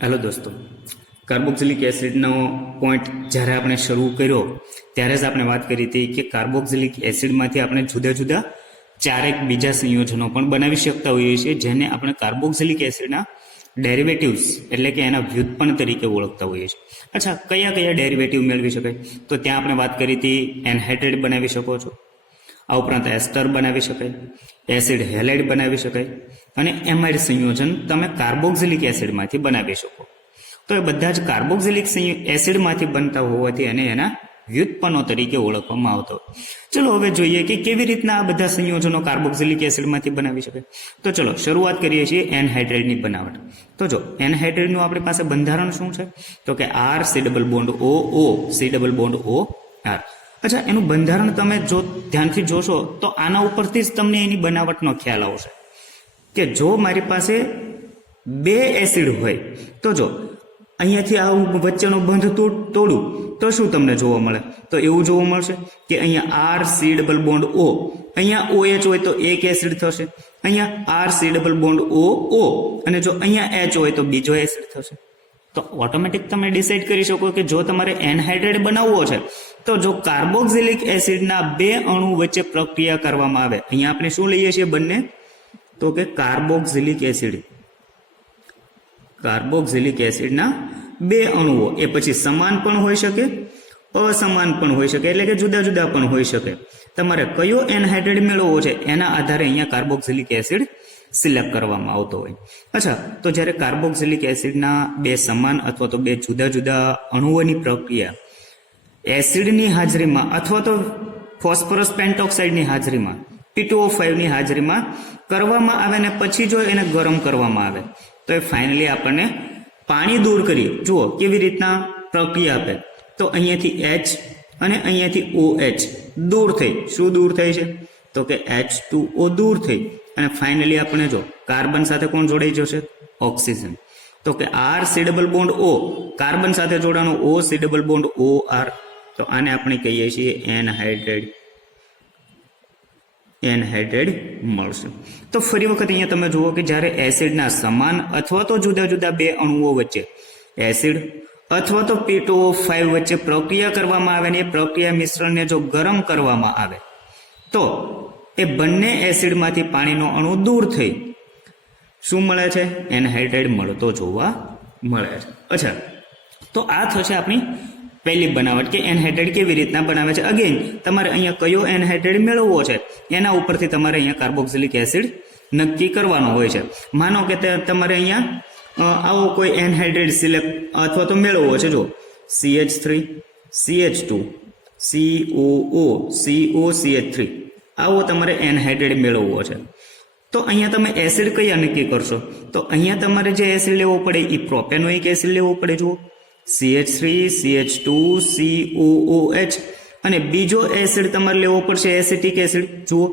Hello दोस्तों, carboxylic एसिडનો point જ્યારે આપણે શરૂ કર્યો ત્યારે જ આપણે વાત કરી હતી કે કાર્બોક્સિલિક એસિડમાંથી આપણે જુદા જુદા ચારેક બીજા સંયોજનો પણ બનાવી શકતા હોઈએ છીએ, જેને આપણે કાર્બોક્સિલિક એસિડના ડેરિવેટિવ્સ એટલે કે એના વ્યુત્પન્ન તરીકે ઓળખતા હોઈએ છીએ. અચ્છા, કયા કયા ડેરિવેટિવ મેળવી શકાય? તો ત્યાં આપણે વાત કરી હતી એનહાઇડ્રેટ બનાવી શકો છો, આ ઉપરાંત એસ્ટર બનાવી શકાય, એસિડ હેલાઇડ બનાવી શકાય અને એમાઇડ સંયોજન તમે કાર્બોક્સિલિક એસિડમાંથી બનાવી શકો. તો એ બધા જ કાર્બોક્સિલિક એસિડમાંથી બનતા હોવાથી અને એના વ્યુત્પન્નો તરીકે ઓળખવામાં આવતા હોય. ચલો હવે જોઈએ કે કેવી રીતના આ બધા સંયોજનો કાર્બોક્સિલિક એસિડમાંથી બનાવી શકાય. તો ચલો શરૂઆત કરીએ છીએ એનહાઇડ્રેટની બનાવટ. તો જો એનહાઇડ્રેટનું આપણી પાસે બંધારણ શું છે? તો કે R C double bond O O C double bond O R. અચ્છા, એનું બંધારણ તમે જો ધ્યાનથી જોશો તો આના ઉપરથી જ તમને એની બનાવટનો ખ્યાલ આવશે કે જો મારી પાસે બે એસિડ હોય તો જો અહીંયાથી આ વચ્ચેનો બંધ તોડું તો શું તમને જોવા મળે? તો એવું જોવા મળશે કે અહીંયા R C double bond O, અહીંયા OH હોય તો એક એસિડ થશે, અહીંયા R C double bond O O અને જો અહીંયા H હોય તો બીજો એસિડ થશે. તો ઓટોમેટિક તમે ડિસાઇડ કરી શકો કે જો તમારે એનહાઇડ્રેટ બનાવવો છે તો જો કાર્બોક્સિલિક એસિડના બે અણુ વચ્ચે પ્રક્રિયા કરવામાં આવે, અહીંયા આપણે શું લઈએ છીએ બંને? તો કે કાર્બોક્સિલિક એસિડના બે અણુઓ, એ પછી સમાન પણ હોઈ શકે, અસમાન પણ હોઈ શકે, એટલે કે જુદા જુદા પણ હોઈ શકે. તમારે કયો એનહાઇડ્રેટ મેળવવો છે એના આધારે અહીંયા કાર્બોક્સિલિક એસિડ સિલેક્ટ કરવામાં આવતો હોય. અચ્છા, તો જ્યારે કાર્બોક્સિલિક એસિડના બે સમાન અથવા તો બે જુદા જુદા અણુઓની પ્રક્રિયા એસિડની હાજરીમાં અથવા તો ફોસ્ફરસ પેન્ટોક્સાઇડની હાજરીમાં P2O5 ની હાજરીમાં કરવામાં આવે ને પછી જો એને ગરમ કરવામાં આવે તો એ ફાઇનલી આપણને પાણી દૂર કરી, જુઓ કેવી રીતના પ્રક્રિયા આપે. તો અહીંયાથી H અને અહીંયાથી OH દૂર થઈ. શું દૂર થઈ છે? તો કે H2O દૂર થઈ અને ફાઇનલી આપણે જો કાર્બન સાથે કોણ જોડાઈ જશે? ઓક્સિજન. તો કે R C double bond O, carbon સાથે જોડાનો O C double bond O R. તો આને આપણે કહીએ છીએ એનહાઇડ્રેટ મળશે. તો ફરી વખત અહીંયા તમે જુઓ કે જ્યારે એસિડના સમાન અથવા તો જુદા જુદા બે અણુઓ વચ્ચે એસિડ અથવા તો P2O5 વચ્ચે પ્રક્રિયા કરવામાં આવે ને એ પ્રક્રિયા મિશ્રણને જો ગરમ કરવામાં આવે તો એ બંને એસિડમાંથી પાણીનો અણુ દૂર થઈ શું મળે છે? એનહાઇડ્રેટ મળતો જોવા મળે છે. અચ્છા, તો આ થશે આપણી પહેલી બનાવટ કે એનહાઇડ્રેટ કેવી રીતના બનાવે છે. અગેન તમારે અહીંયા કયો એનહાઇડ્રેટ મેળવવો છે એના ઉપરથી તમારે અહીંયા કાર્બોક્સિલિક એસિડ નક્કી કરવાનો હોય છે. માનો કે તમારે અહીંયા આવો કોઈ એનહાઇડ્રેટ સિલેક્ટ અથવા તો મેળવવો છે. જો CH3 CH2 COO COCH3 આવો તમારે એનહાઇડ્રેટ મેળવવો છે. તો અહીંયા તમે એસિડ કયા નક્કી કરશો? તો અહીંયા તમારે જે એસિડ લેવો પડે એ પ્રોપેનોઇક એસિડ લેવો પડે. જુઓ CH3 CH2 COOH અને બીજો એસિડ તમારે લેવો પડશે એસિટિક એસિડ. જુઓ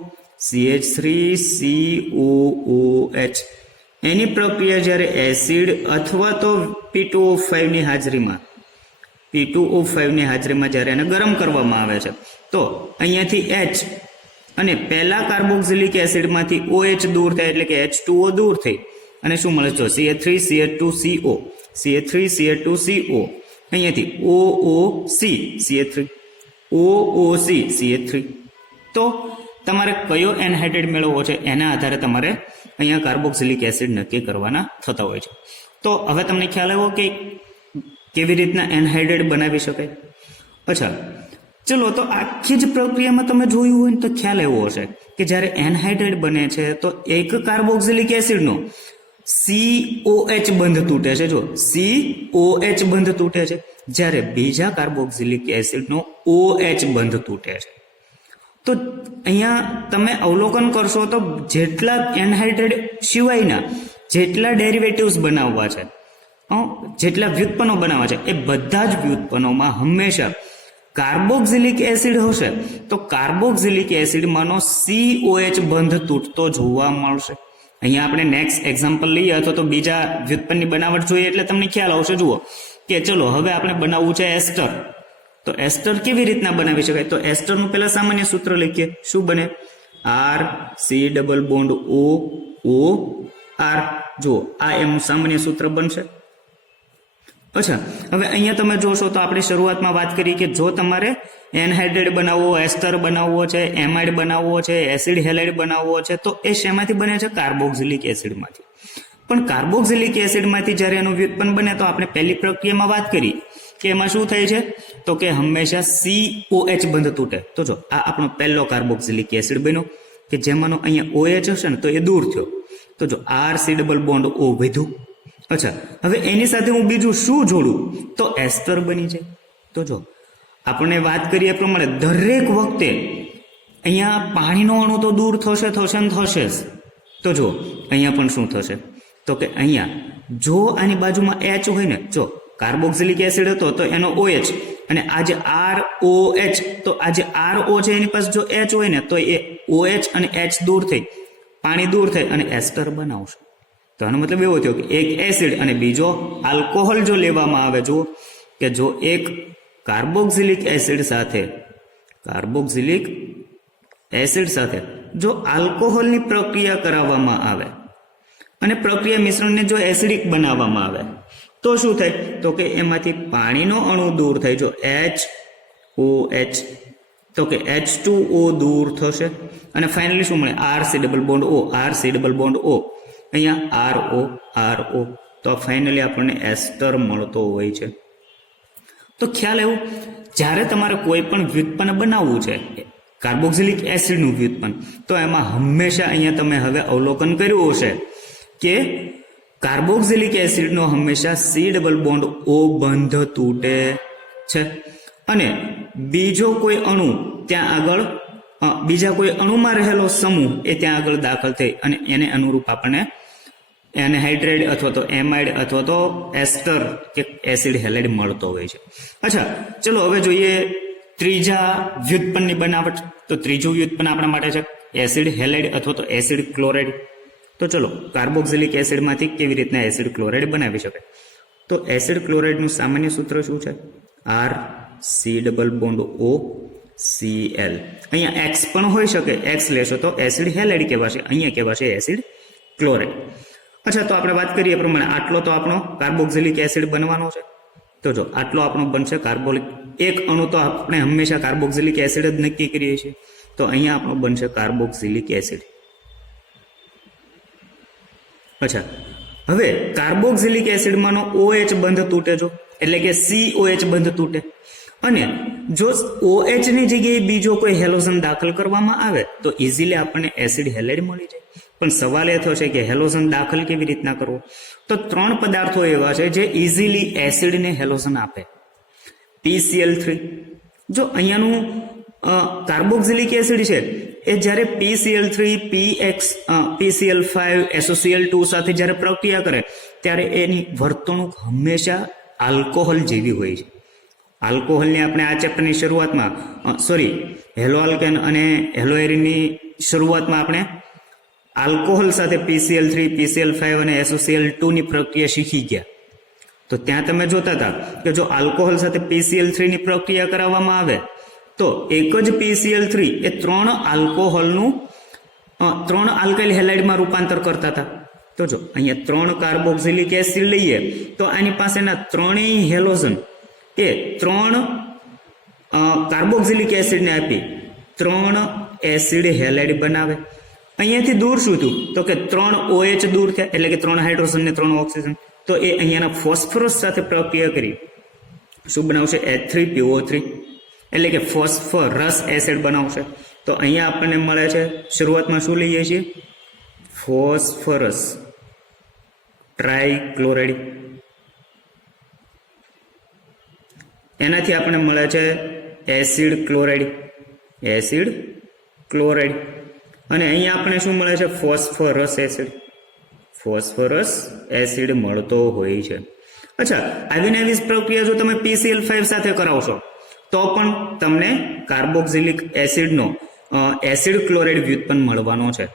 CH3 COOH. એની પ્રક્રિયા જ્યારે એસિડ અથવા તો P2O5 ની હાજરીમાં જ્યારે એને ગરમ કરવામાં આવે છે તો અહીંયાથી H અને પહેલા કાર્બોક્સિલિક એસિડમાંથી OH દૂર થાય એટલે કે H2O દૂર થઈ અને શું મળે છે? CH3 CH2CO CH3 CH2CO અહીંયાથી OOC CH3 OOC CH3. તો તમારે કયો એનહાઇડ્રેટ મેળવવો છે એના આધારે તમારે અહીંયા કાર્બોક્સિલિક એસિડ નક્કી કરવાના થતા હોય છે. તો હવે તમને ખ્યાલ આવ્યો કે કેવી રીતના એનહાઇડ્રેટ બનાવી શકાય. અચ્છા, ચલો તો આખી જ પ્રક્રિયામાં તમે જોયું હોય ને તો ખ્યાલ એવો હશે કે જ્યારે એનહાઇડ્રેટ બને છે તો એક કાર્બોક્સિલિક એસિડનો COH બંધ તૂટે છે. જો COH બંધ તૂટે છે, જ્યારે બીજા કાર્બોક્સિલિક એસિડનો OH બંધ તૂટે છે. તો અહીંયા તમે અવલોકન કરશો તો જેટલા એનહાઇડ્રેટ સિવાયના જેટલા ડેરિવેટિવ્સ બનાવવા છે, જેટલા વ્યુત્પન્નો બનાવવા છે એ બધા જ વ્યુત્પન્નોમાં હંમેશા કાર્બોક્સિલિક એસિડ હશે તો કાર્બોક્સિલિક એસિડમાંનો COH બંધ તૂટતો જોવા મળશે. અહીંયા આપણે નેક્સ્ટ એક્ઝામ્પલ લઈએ અથવા તો બીજા વ્યુત્પન્નની બનાવટ જોઈએ એટલે તમને ખ્યાલ આવશે. જુઓ કે ચલો હવે આપણે બનાવવું છે એસ્ટર. તો એસ્ટર કેવી રીતના બનાવી શકાય? તો એસ્ટરનું પહેલા સામાન્ય સૂત્ર લખીએ. શું બને? R C double bond O O R. જુઓ આ એનું સામાન્ય સૂત્ર બનશે. અચ્છા, હવે અહીંયા તમે જોશો તો આપણે શરૂઆતમાં વાત કરી કે જો તમારે એનહાઇડ્રેટ બનાવવો, એસ્ટર બનાવવો છે, એમાઇડ બનાવવો છે, એસિડ હેલાઇડ બનાવવો છે, તો એ શેમાંથી બને છે? કાર્બોક્સિલિક એસિડમાંથી. પણ કાર્બોક્સિલિક એસિડમાંથી જ્યારે એનું વ્યુત્પન્ન બને તો આપણે પહેલી પ્રક્રિયામાં વાત કરી કે એમાં શું થાય છે તો કે હંમેશા COH બંધ તૂટે. તો જો આ આપણો પહેલો કાર્બોક્સિલિક એસિડ બન્યો કે જેમાંનો અહીંયા OH હશે ને તો એ દૂર થયો. તો જો RC ડબલ બોન્ડ O વધ્યું. અચ્છા, હવે એની સાથે હું બીજું શું જોડું તો એસ્ટર બની જાય. તો જો આપણે વાત કરીએ એ પ્રમાણે દરેક વખતે અહીંયા પાણીનો અણુ તો દૂર થશે ને થશે જ. તો જો અહીંયા પણ શું થશે તો કે અહીંયા જો આની બાજુમાં H હોય ને, જો કાર્બોક્સિલિક એસિડ હતો તો એનો OH અને આ જે ROH, તો આ જે RO છે એની પાસે જો H હોય ને તો એ OH અને H દૂર થઈ, પાણી દૂર થઈ અને એસ્ટર બનાવશે. તો આનો મતલબ એવો થયો કે એક એસિડ અને બીજો આલ્કોહોલ જો લેવામાં આવે, જુઓ કે જો એક કાર્બોક્સિલિક એસિડ સાથે જો આલ્કોહોલની પ્રક્રિયા કરાવવામાં આવે અને પ્રક્રિયા મિશ્રણને જો એસિડિક બનાવવામાં આવે તો શું થાય તો કે એમાંથી પાણીનો અણુ દૂર થાય. જો HOH તો કે H2O દૂર થશે અને ફાઇનલી શું મળે? RC ડબલ બોન્ડ O, અહીંયા RO. તો ફાઇનલી આપણને એસ્ટર મળતો હોય છે. તો ખ્યાલ એવું, જ્યારે તમારે કોઈ પણ વ્યુત્પન્ન બનાવવું છે કાર્બોક્સિલિક એસિડનું વ્યુત્પન્ન, તો એમાં હંમેશા અહીંયા તમે હવે અવલોકન કર્યું હશે કે કાર્બોક્સિલિક એસિડનો હંમેશા C ડબલ બોન્ડ O બંધ તૂટે છે અને બીજો કોઈ અણુ ત્યાં આગળ બીજા કોઈ અણુમાં રહેલો સમૂહ એ ત્યાં આગળ દાખલ થઈ અને એને અનુરૂપ આપણને એનહાઇડ્રેટ અથવા તો એમાઇડ અથવા તો એસ્ટર કે એસિડ હેલાઇડ મળતો હોય છે. અચ્છા, ચલો હવે જોઈએ ત્રીજા વ્યુત્પન્નની બનાવટ. તો ત્રીજું વ્યુત્પન્ન આપણા માટે છે એસિડ હેલાઇડ અથવા તો એસિડ ક્લોરાઇડ. તો ચલો કાર્બોક્સિલિક એસિડમાંથી કેવી રીતના એસિડ ક્લોરાઇડ બનાવી શકાય. તો એસિડ ક્લોરાઇડનું સામાન્ય સૂત્ર શું છે? RC double bond O Cl. અહીંયા X પણ હોઈ શકે, X લેશો તો એસિડ હેલાઇડ કહેવાશે, અહીંયા કહેવાશે એસિડ ક્લોરાઇડ. અચ્છા, તો આપણે વાત કરીએ પ્રમાણે આટલો તો આપણો કાર્બોક્સિલિક એસિડ બનવાનો છે. તો જો આટલો આપણો બનશે એક અણુ તો આપણે હંમેશા કાર્બોક્સિલિક એસિડ જ નક્કી કરીએ છીએ. તો અહીંયા આપણો બનશે કાર્બોક્સિલિક એસિડ. અચ્છા, હવે કાર્બોક્સિલિક એસિડમાંનો OH બંધ તૂટે, જો એટલે કે COH બંધ તૂટે અને જો OH ની જગ્યાએ બીજો કોઈ હેલોજન દાખલ કરવામાં આવે તો ઇઝીલી આપણને એસિડ હેલાઇડ મળી જાય. પણ સવાલ એ થશે કે હેલોજન દાખલ કેવી રીતના કરવો? તો 3 પદાર્થો એવા છે જે ઇઝીલી એસિડને હેલોજન આપે. PCl3. જો અહીંયાનું કાર્બોક્સિલિક એસિડ છે એ જ્યારે PCl3, PCl5, SOCl2 સાથે જ્યારે પ્રક્રિયા કરે ત્યારે એની વર્તણૂક હંમેશા આલ્કોહોલ જેવી હોય છે. આલ્કોહોલની આપણે આ ચેપ્ટરની શરૂઆતમાં હેલો આલ્કેન અને હેલો એરિનની શરૂઆતમાં આપણે આલ્કોહોલ સાથે PCl3, PCl5 અને SOCl2 ની પ્રક્રિયા શીખી ગયા. તો ત્યાં તમે જોતા હતા કે જો આલ્કોહોલ સાથે PCl3 ની પ્રક્રિયા કરાવવામાં આવે તો એક જ PCl3 એ 3 આલ્કોહોલનું 3 આલ્કાઇલ હેલાઇડમાં રૂપાંતર કરતા હતા. તો જો અહીંયા 3 કાર્બોક્સિલિક એસિડ લઈએ તો આની પાસેના ત્રણેય હેલોજન એ 3 કાર્બોક્સિલિક એસિડને આપી 3 એસિડ હેલાઇડ બનાવે. અહીંયાથી દૂર શું થયું તો કે 3 OH દૂર થયા, એટલે કે 3 હાઇડ્રોજન ને 3 ઓક્સિજન. તો એ અહીંયાના ફોસ્ફરસ સાથે પ્રક્રિયા કરી શું બનાવશે? H3PO3, એટલે કે ફોસ્ફરસ એસિડ બનાવશે. તો અહીંયા આપણને મળે છે શરૂઆતમાં શું લઈએ છીએ? ફોસ્ફરસ ટ્રાઇક્લોરાઇડ. એનાથી આપણને મળે છે એસિડ ક્લોરાઇડ. અને અહીંયા આપણે શું મળે છે? ફોસ્ફરસ એસિડ મળતો હોય છે. અચ્છા, આવીને આવી પ્રક્રિયા જો તમે PCl5 સાથે કરાવશો તો પણ તમને કાર્બોક્સિલિક એસિડનો એસિડ ક્લોરાઇડ વ્યુત્પન્ન મળવાનો છે.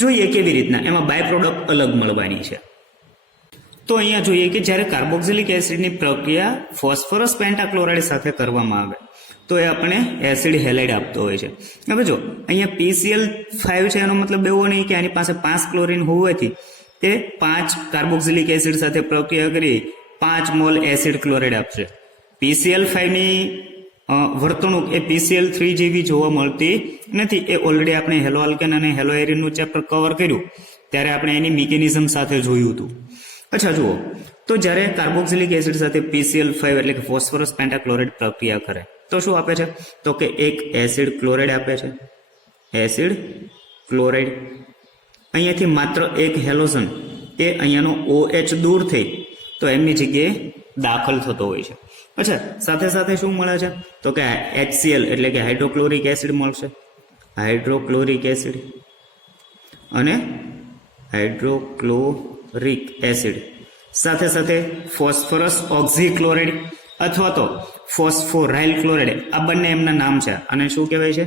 જોઈએ કેવી રીતના, એમાં બાય પ્રોડક્ટ અલગ મળવાની છે. તો અહીંયા જોઈએ કે જ્યારે કાર્બોક્સિલિક એસિડની પ્રક્રિયા ફોસ્ફરસ પેન્ટાક્લોરાઇડ સાથે કરવામાં આવે તો એ આપણે એસિડ હેલાઇડ આપતો હોય છે. હવે જો અહીંયા PCl5 છે એનો મતલબ એવો નહીં કે આની પાસે 5 ક્લોરીન હોવાથી તે 5 કાર્બોક્સિલિક એસિડ સાથે પ્રક્રિયા કરી 5 મોલ એસિડ ક્લોરાઇડ આપશે. PCl5 ની વર્તણૂક એ PCl3 જેવી જોવા મળતી નથી. એ ઓલરેડી આપણે હેલો આલ્કેન અને હેલો એરિનનું ચેપ્ટર કવર કર્યું ત્યારે આપણે એની મિકેનિઝમ સાથે જોયું હતું. અચ્છા જુઓ, તો જ્યારે કાર્બોક્સિલિક એસિડ સાથે PCl5 એટલે કે ફોસ્ફરસ પેન્ટાક્લોરાઇડ પ્રક્રિયા કરે તો શું આપે છે? તો કે એક એસિડ ક્લોરાઇડ આપે છે. એસિડ ક્લોરાઇડ અહીંયાથી માત્ર એક હેલોજન એ અહીંયાનો OH દૂર થઈ તો એમની જગ્યાએ દાખલ થતો હોય છે. અચ્છા, સાથે સાથે શું મળે છે? તો કે HCl એટલે કે હાઇડ્રોક્લોરિક એસિડ મળશે. હાઇડ્રોક્લોરિક એસિડ અને હાઇડ્રોક્લોરિક એસિડ સાથે સાથે ફોસ્ફરસ ઓક્ઝીક્લોરાઇડ અથવા તો ફોસ્ફોરાઇલ ક્લોરાઇડ, આ બંને એમના નામ છે. અને શું કહેવાય છે?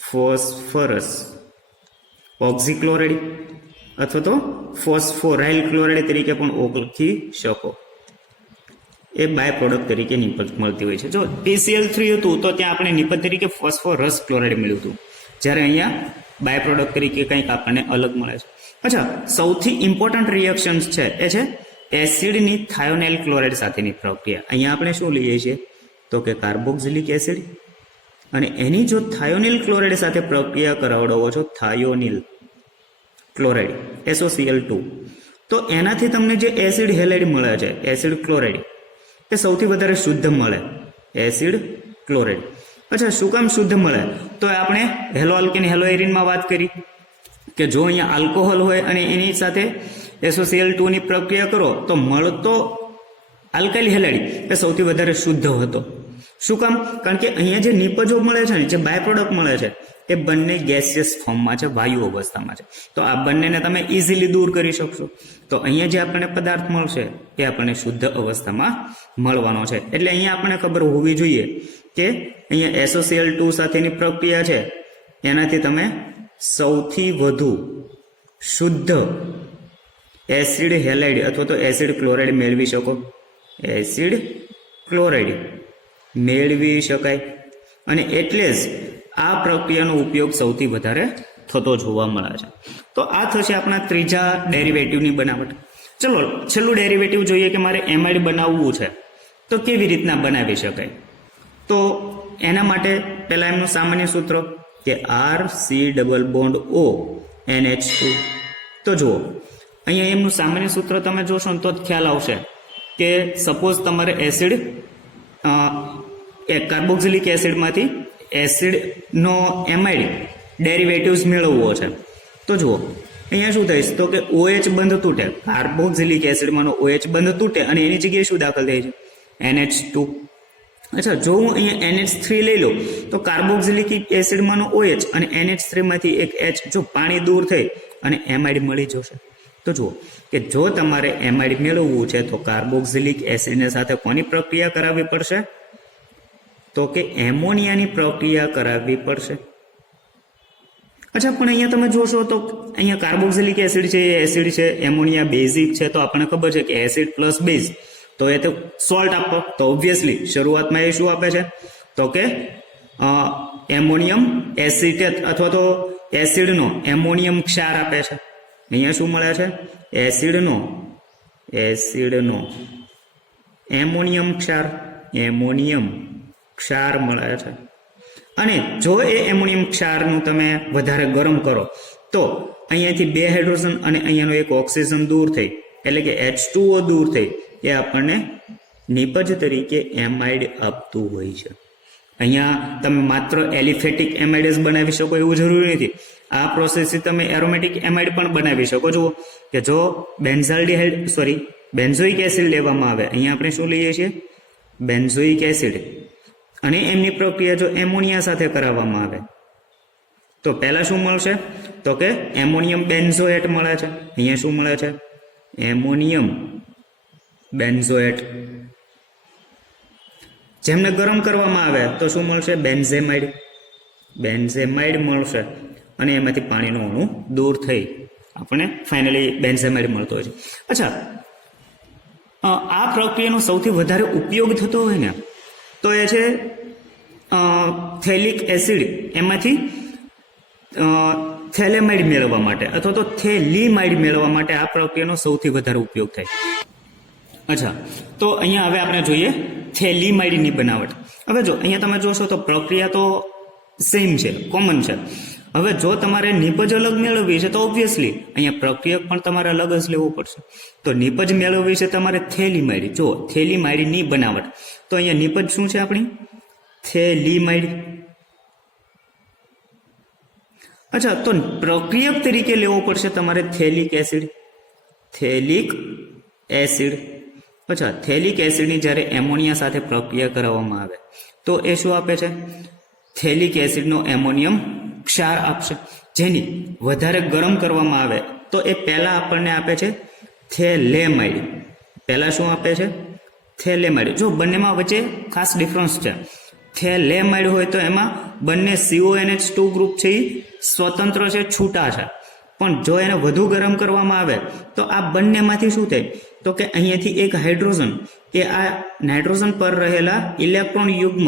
ફોસ્ફરસ ઓક્ઝીક્લોરાઇડ અથવા તો ફોસ્ફોરાઇલ ક્લોરાઇડ તરીકે પણ ઓળખી શકો. એ બાય પ્રોડક્ટ તરીકે નિપજ મળતી હોય છે. જો PCl3 હતું તો ત્યાં આપણે નિપજ તરીકે ફોસ્ફરસ ક્લોરાઇડ મળ્યું હતું, જ્યારે અહીંયા બાય પ્રોડક્ટ તરીકે કંઈક આપણને અલગ મળે છે. અચ્છા, સૌથી ઇમ્પોર્ટન્ટ રિએક્શન્સ છે એ છે એસિડની થાયોનાઇલ ક્લોરાઇડ સાથેની પ્રક્રિયા. અહીંયા આપણે શું લઈએ છીએ? તો કે કાર્બોક્સિલિક એસિડ અને એની જો થાયોનિલ ક્લોરાઇડ સાથે પ્રક્રિયા કરાવડાવો છો, થાયોનિલ ક્લોરાઇડ SOCl2, તો એનાથી તમને જે એસિડ હેલાઇડ મળે છે, એસિડ ક્લોરાઇડ, એ સૌથી વધારે શુદ્ધ મળે. Acid chloride. અચ્છા, શું કામ શુદ્ધ મળે? તો આપણે હેલો આલ્કેન હેલો એરિનમાં વાત કરી કે જો અહીંયા આલ્કોહોલ હોય અને એની સાથે SOCl2 ની પ્રક્રિયા કરો તો મળતો આલ્કાઇલ હેલાઇડ એ સૌથી વધારે શુદ્ધ હતો. શું કામ? કારણ કે અહીંયા જે નિપજો મળે છે ને, જે બાય પ્રોડક્ટ મળે છે, એ બંને ગેસિયસ ફોર્મમાં છે, વાયુ અવસ્થામાં છે. તો આ બંનેને તમે ઇઝીલી દૂર કરી શકશો. તો અહીંયા જે આપણને પદાર્થ મળશે એ આપણને શુદ્ધ અવસ્થામાં મળવાનો છે. એટલે અહીંયા આપણને ખબર હોવી જોઈએ કે અહીંયા SOCl2 સાથેની પ્રક્રિયા છે એનાથી તમે સૌથી વધુ શુદ્ધ એસિડ હેલાઇડ અથવા તો એસિડ ક્લોરાઇડ મેળવી શકો. એસિડ ક્લોરાઇડ મેળવી શકાય. અને એટલે જ આ પ્રક્રિયાનો ઉપયોગ સૌથી વધારે થતો જોવા મળે છે. તો આ થશે આપણા ત્રીજા ડેરિવેટિવની બનાવટ. ચલો છેલ્લું ડેરિવેટિવ જોઈએ કે મારે એમાઇડ બનાવવું છે તો કેવી રીતના બનાવી શકાય. તો એના માટે પહેલા એમનું સામાન્ય સૂત્ર કે RC≡O NH2. તો જુઓ, અહીંયા એમનું સામાન્ય સૂત્ર તમે જોશો ને તો જ ખ્યાલ આવશે કે સપોઝ તમારે એસિડ કાર્બોક્સિલિક એસિડમાંથી એસિડનો એમાઇડ ડેરિવેટિવ્સ મેળવવો છે. તો જુઓ અહીંયા શું થઈશ તો કે OH બંધ તૂટે, કાર્બોક્સિલિક એસિડમાંનો OH બંધ તૂટે અને એની જગ્યાએ શું દાખલ થાય છે? NH2. અચ્છા, જો હું અહીંયા NH3 લઈ લઉં તો કાર્બોક્સિલિક એસિડમાંનો OH અને NH3 માંથી એક H જો પાણી દૂર થઈ અને એમાઇડ મળી જશે. તો જુઓ કે જો તમારે એમાઇડ મેળવવું છે તો કાર્બોક્સિલિક એસિડને સાથે કોની પ્રક્રિયા કરાવવી પડશે? તો કે એમોનિયાની પ્રક્રિયા કરાવવી પડશે. અચ્છા, પણ અહીંયા તમે જોશો તો અહીંયા કાર્બોક્સિલિક એસિડ છે, એ એસિડ છે, એમોનિયા બેઝિક છે, તો આપણને ખબર છે કે એસિડ પ્લસ બેઝ તો એ તો સોલ્ટ આપો. તો ઓબ્વિયસલી શરૂઆતમાં એ શું આપે છે? તો કે એમોનિયમ એસિટેટ અથવા તો એસિડનો એમોનિયમ ક્ષાર આપે છે. અહીંયા શું મળે છે? એસિડનો એમોનિયમ ક્ષાર મળે છે. અને જો એ એમોનિયમ ક્ષારનું તમે વધારે ગરમ કરો તો અહીંયાથી 2 હાઇડ્રોજન અને અહીંયાનો એક ઓક્સિજન દૂર થઈ એટલે કે H2O દૂર થઈ એ આપણને નિપજ તરીકે એમાઇડ આપતું હોય છે. અહીંયા તમે માત્ર એલિફેટિક એમાઇડ જ બનાવી શકો એવું જરૂરી નથી. આ પ્રોસેસથી તમે એરોમેટિક એમાઇડ પણ બનાવી શકો. જુઓ કે જો બેન્ઝોઇક એસિડ લેવામાં આવે, અહીંયા આપણે શું લઈએ છીએ? બેન્ઝોઇક એસિડ, અને એમની પ્રક્રિયા જો એમોનિયા સાથે કરાવવામાં આવે તો પહેલા શું મળશે? તો કે એમોનિયમ બેન્ઝોએટ મળે છે. અહીંયા શું મળે છે? Ammonium benzoate. જેમને ગરમ કરવામાં આવે તો શું મળશે? બેન્ઝેમાઇડ મળશે. અને એમાંથી પાણીનો અણુ દૂર થઈ આપણને ફાઇનલી બેન્ઝેમાઇડ મળતો હોય છે. અચ્છા, આ પ્રક્રિયાનો સૌથી વધારે ઉપયોગ થતો હોય ને તો એ છે થેલિક એસિડ, એમાંથી થેલેમાઇડ મેળવવા માટે અથવા તો થેલિમાઇડ મેળવવા માટે આ પ્રક્રિયાનો સૌથી વધારે ઉપયોગ થાય. અચ્છા, તો અહીંયા હવે આપણે જોઈએ થેલીમાઇડની બનાવટ. હવે જો અહીંયા તમે જોશો તો પ્રક્રિયા તો સેમ છે, કોમન છે. હવે જો તમારે નિપજ અલગ મેળવવી છે તો ઓબ્વિયસલી અહીંયા પ્રક્રિયક પણ તમારે અલગ જ લેવું પડશે. તો નિપજ મેળવવી છે તમારે થેલીમાઇડ. જો થેલીમાઇડની બનાવટ, તો અહીંયા નિપજ શું છે આપણી? થેલીમાઇડ. અચ્છા, તો પ્રક્રિયક તરીકે લેવો પડશે તમારે થેલિક એસિડ. થેલિક એસિડ. અચ્છા, થેલિક એસિડની જ્યારે એમોનિયા સાથે પ્રક્રિયા કરાવવામાં આવે તો એ શું આપે છે? થેલિક એસિડનો એમોનિયમ ક્ષાર આપશે. જેની વધારે ગરમ કરવામાં આવે તો એ પહેલા આપણને આપે છે થેલેમાઇડ. પહેલા શું આપે છે? થેલેમાઇડ. જો બંનેમાં વચ્ચે ખાસ ડિફરન્સ છે. થેલેમાઇડ હોય તો એમાં બંને CONH2 ગ્રુપ છે એ સ્વતંત્ર છે, છૂટા છે. પણ જો એને વધુ ગરમ કરવામાં આવે તો આ બંનેમાંથી શું થાય? તો કે અહીંયાથી એક હાઇડ્રોજન એ આ નાઇટ્રોજન પર રહેલા ઇલેક્ટ્રોન યુગ્મ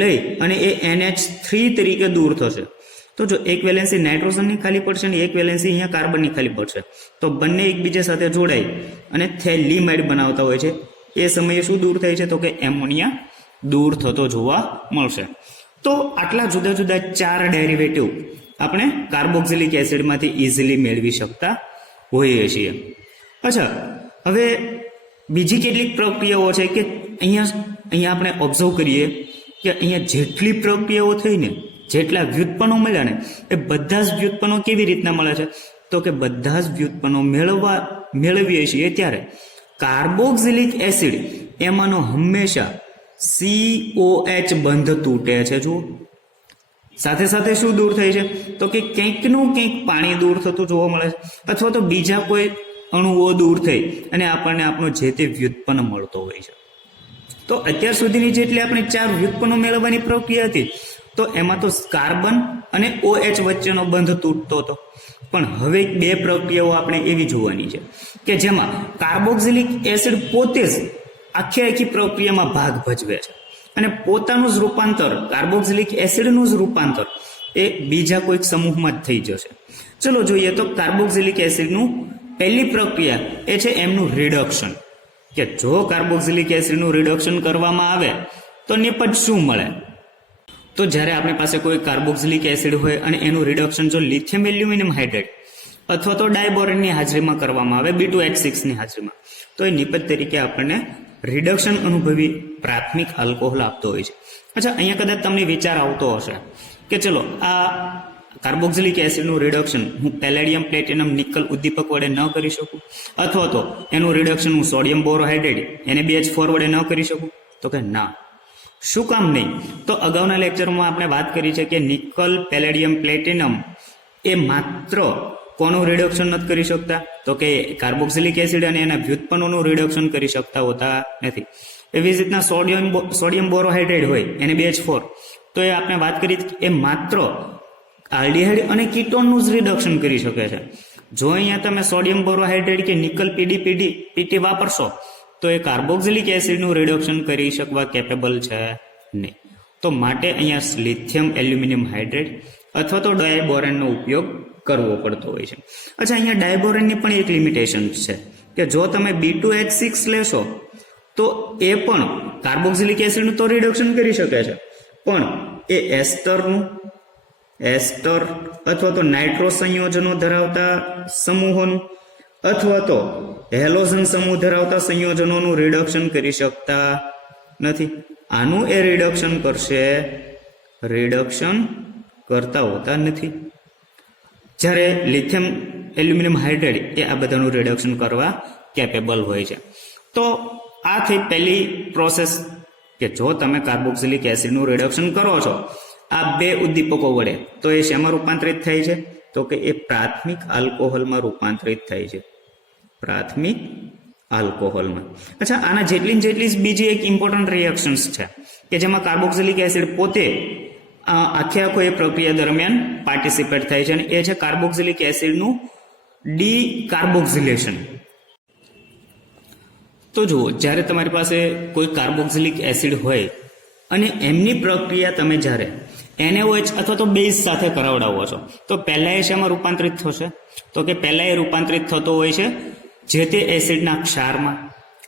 લઈ અને એ NH3 તરીકે દૂર થશે. તો જો એક વેલેન્સી નાઇટ્રોજનની ખાલી પડશે ને એક વેલેન્સી અહીંયા કાર્બનની ખાલી પડશે, તો બંને એકબીજા સાથે જોડાઈ અને થેલીમાઇડ બનાવતા હોય છે. એ સમયે શું દૂર થાય છે? તો કે એમોનિયા દૂર થતો જોવા મળશે. તો આટલા જુદા જુદા 4 ડેરિવેટિવ આપણે કાર્બોક્સિલિક એસિડમાંથી ઇઝીલી મેળવી શકતા હોઈએ છીએ. અચ્છા, હવે બીજી કેટલીક પ્રક્રિયાઓ છે કે અહીંયા આપણે ઓબ્ઝર્વ કરીએ કે અહીંયા જેટલી પ્રક્રિયાઓ થઈને જેટલા વ્યુત્પન્નો મળ્યા ને એ બધા જ વ્યુત્પન્નો કેવી રીતના મળે છે? તો કે બધા જ વ્યુત્પન્નો મેળવીએ છીએ ત્યારે કાર્બોક્સિલિક એસિડ એમાંનો હંમેશા COH બંધ તૂટે છે. જુઓ, સાથે સાથે શું દૂર થાય છે? તો કે કંઈકનું કંઈક પાણી દૂર થતું જોવા મળે છે, અથવા તો બીજા કોઈ અણુઓ દૂર થઈ અને આપણને આપણો જે તે વ્યુત્પન્ન મળતો હોય છે. તો અત્યાર સુધીની જેટલી આપણે 4 વ્યુત્પન્નો મેળવવાની પ્રક્રિયા હતી તો એમાં તો કાર્બન અને OH વચ્ચેનો બંધ તૂટતો હતો. પણ હવે 2 પ્રક્રિયાઓ આપણે એવી જોવાની છે કે જેમાં કાર્બોક્સિલિક એસિડ પોતે જ આખી પ્રક્રિયામાં ભાગ ભજવે છે અને પોતાનું જ રૂપાંતર, કાર્બોક્સિલિક એસિડનું જ રૂપાંતર એ બીજા કોઈક સમૂહમાં જ થઈ જશે. ચલો જોઈએ તો કાર્બોક્સિલિક એસિડનું પહેલી પ્રક્રિયા એ છે એમનું રિડક્શન. કે જો કાર્બોક્સિલિક એસિડનું રિડક્શન કરવામાં આવે તો નિપજ શું મળે? તો જ્યારે આપણી પાસે કોઈ કાર્બોક્સિલિક એસિડ હોય અને એનું રિડક્શન જો લિથિયમ એલ્યુમિનિયમ હાઇડ્રેટ અથવા તો ડાયબોરેનની હાજરીમાં કરવામાં આવે, B2H6ની હાજરીમાં, તો એ નિપજ તરીકે આપણને રિડક્શન અનુભવી પ્રાથમિક આલ્કોહોલ આપતો હોય છે. અચ્છા, અહીંયા કદાચ તમને વિચાર આવતો હશે કે ચલો આ કાર્બોક્સિલિક એસિડનું રિડક્શન હું પેલેડિયમ, પ્લેટિનમ, નિકલ ઉદ્દીપક વડે ન કરી શકું, અથવા તો એનું રિડક્શન હું સોડિયમ બોરોહાઇડ્રેટ NaBH4 વડે ન કરી શકું? તો કે ના. શું કામ નહીં? તો અગાઉના લેક્ચરમાં આપણે વાત કરી છે કે નિકલ, પેલેડિયમ, પ્લેટિનમ એ માત્ર કોનું રિડક્શન નથી કરી શકતા? તો કે કાર્બોક્સિલિક એસિડ અને એના વ્યુત્પન્નોનું રિડક્શન કરી શકતા હોતા નથી. એવી જ રીતના સોડિયમ બોરોહાઇડ્રેટ હોય NaBH4, તો એ આપણે વાત કરી એ માત્ર આલ્ડીહાઇડ અને કીટોનનું જ રિડક્શન કરી શકે છે. જો અહીંયા તમે સોડિયમ બોરોહાઇડ્રેટ કે નિકલ PT વાપરશો તો એ કાર્બોક્સિલિક એસિડનું રિડક્શન કરી શકવા કેપેબલ છે નહીં. તો માટે અહીંયા લિથિયમ એલ્યુમિનિયમ હાઇડ્રેટ અથવા તો ડાયબોરેનનો ઉપયોગ કરવો પડતો હોય છે. અચ્છા, અહીંયા ડાયબોરેનની પણ એક લિમિટેશન છે કે જો તમે B2H6 લેશો તો એ પણ કાર્બોક્સિલિક એસિડનું તો રિડક્શન કરી શકે છે, પણ એ એસ્ટર અથવા તો નાઇટ્રો સંયોજનો ધરાવતા સમૂહોનું અથવા તો હેલોજન સમૂહ ધરાવતા સંયોજનોનું રિડક્શન કરી શકતા નથી. આનું એ રિડક્શન કરતા હોતા નથી. જ્યારે લિથિયમ એલ્યુમિનિયમ હાઇડ્રેટ એ આ બધાનું રિડક્શન કરવા કેપેબલ હોય છે. તો આ થઈ પહેલી પ્રોસેસ કે જો તમે કાર્બોક્સિલિક એસિડનું રિડક્શન કરો છો આ 2 ઉદ્દીપકો વડે, તો એ શેમાં રૂપાંતરિત થાય છે? તો કે એ પ્રાથમિક આલ્કોહોલમાં રૂપાંતરિત થાય છે. પ્રાથમિક આલ્કોહોલમાં. અચ્છા, આના જેટલી બીજી એક ઇમ્પોર્ટન્ટ રિએક્શન્સ છે કે જેમાં કાર્બોક્સિલિક એસિડ પોતે આખો એ પ્રક્રિયા દરમિયાન પાર્ટિસિપેટ થાય છે અને એ છે કાર્બોક્સિલિક એસિડનું ડીકાર્બોક્સિલેશન. તો જુઓ, જ્યારે તમારી પાસે કોઈ કાર્બોક્સિલિક એસિડ હોય અને એમની પ્રક્રિયા તમે જ્યારે NaOH અથવા તો બેઝ સાથે કરાવડાવો છો તો પહેલા એ શેમાં રૂપાંતરિત થશે? તો કે પહેલા એ રૂપાંતરિત થતો હોય છે જે તે એસિડના ક્ષારમાં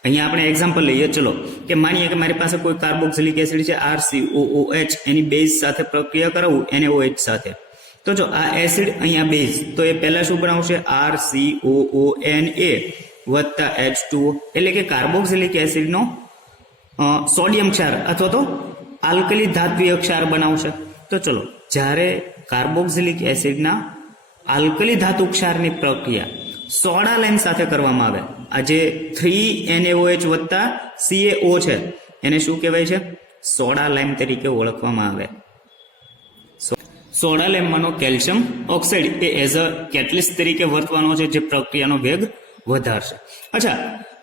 અહીંયા આપણે એક્ઝામ્પલ લઈએ, ચલો કે માનીએ કે મારી પાસે કોઈ કાર્બોક્સિલિક એસિડ છે RCOOH, એની બેઝ સાથે પ્રક્રિયા કરાવું NaOH સાથે, તો જો આ એસિડ અહીંયા બેઝ, તો એ પહેલા શું બનાવશે RCOONA વત્તા H2O, એટલે કે કાર્બોક્સિલિક એસિડનો સોડિયમ ક્ષાર અથવા તો આલ્કલી ધાત્વિય ક્ષાર બનાવશે. તો ચલો જ્યારે કાર્બોક્સિલિક એસિડના આલ્કલી ધાતુ ક્ષારની પ્રક્રિયા સોડા લાઇમ સાથે કરવામાં આવે, આ જે 3NaOH વત્તા CaO છે એને શું કહેવાય છે? સોડા લાઇમ તરીકે ઓળખવામાં આવે. સોડા લાઇમમાંનો કેલ્શિયમ ઓક્સાઇડ એ એઝ અ કેટલિસ્ટ તરીકે વર્તવાનો છે, જે પ્રક્રિયાનો વેગ વધારશે. અચ્છા,